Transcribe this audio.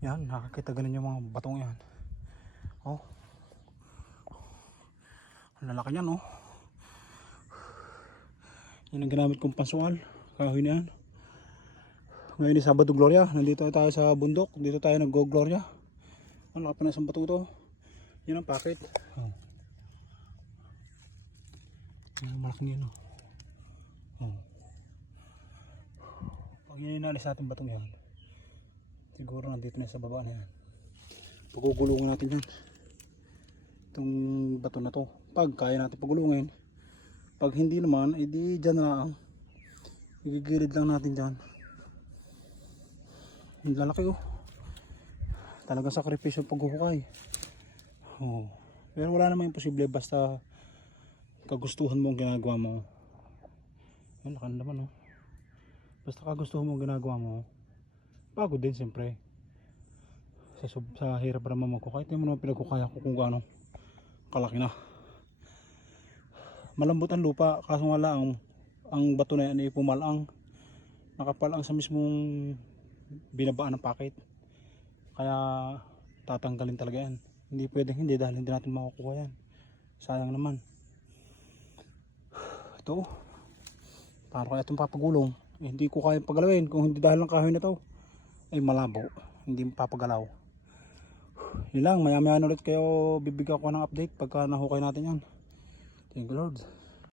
Yan, nakakita ganun yung mga batong yan. Oh, ang lalaki yan oh. Yan ang ginamit kong pansual, kahoy na yan. Ngayon ni Sabado Gloria, nandito tayo sa bundok, dito tayo nag-go-gloria. Ang laki pa na isang bato ito. Yan ang packet. Oh. Yan ang malaking yan oh. Oh. Pag yun inalis natin batong yan, siguro nandito na sa baba na yan. Pagugulungan natin yan, itong bato na to. Pag kaya natin pagulungin, pag hindi naman, edi dyan na lang. Igigilid lang natin dyan. Ang lalaki oh. Talagang sakripisyo paghuhukay. Oh. Pero wala namang imposible basta kagustuhan mo ang ginagawa mo. Ang laki naman oh. Basta kagustuhan mo ang ginagawa mo, pagod din siyempre. Sa hirap naman magkukay. Ito mo naman pinagkukaya ko kung gaano kalaki na. Malambot ang lupa, kaso nga lang ang bato na yan ay pumalang. Nakapalang sa mismong binabaan ng packet. Kaya tatanggalin talaga yan. Hindi pwedeng hindi dahil hindi natin makukuha yan. Sayang naman. Ito, para kaya itong papagulong. Hindi ko kaya pagalawin kung hindi dahil ng kahoy na to ay malabo, hindi papagalaw. Yun lang, maya maya ulit kayo bibigyan ko ng update pagka nahukay natin yan. Thank you Lord.